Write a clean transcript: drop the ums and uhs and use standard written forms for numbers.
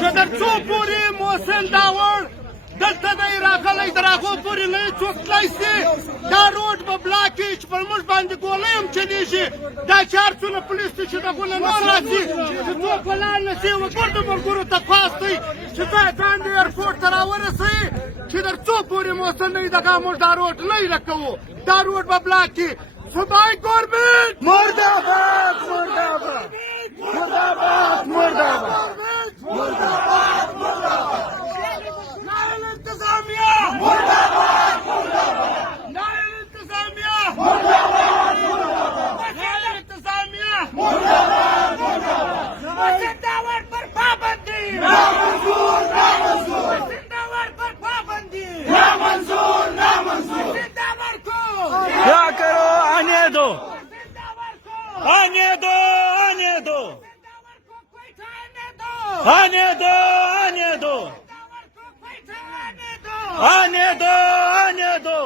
چې در څو پورې محسن داوړ دلته دی راغلی تر هغو پورې نه یې څوک تللی شي دا روډ به بلاک کړي چې پر موږ باندې ګولۍ هم چلېږي دا چې هر څونه پولیس تشددونه نور راشي چې څوک ولاړ نه شي وګوردو ملګرو ته خاص دی چې ځان دې ایرپورټ ته راورسوي چې در څو پورې محسن نه وي دغه موږ دا روډ نه یې کوو دا روډ به بلاک کړي صوبای ګورنمنټ مرداباد مرداباد مرداباد مرداباد مرداباد مرداباد نائل انتظامیہ مرداباد مرداباد نائل انتظامیہ مرداباد مرداباد نائل انتظامیہ مرداباد مرداباد زنداور پر پابندی نامنظور نامنظور زنداور پر پابندی نامنظور نامنظور زنداور کو क्या करो आने दो زنداور کو आने दो आने दो زنداور کو बैठाने दो आने दो आने दो زنداور को बैठाने दो आने दो आने दो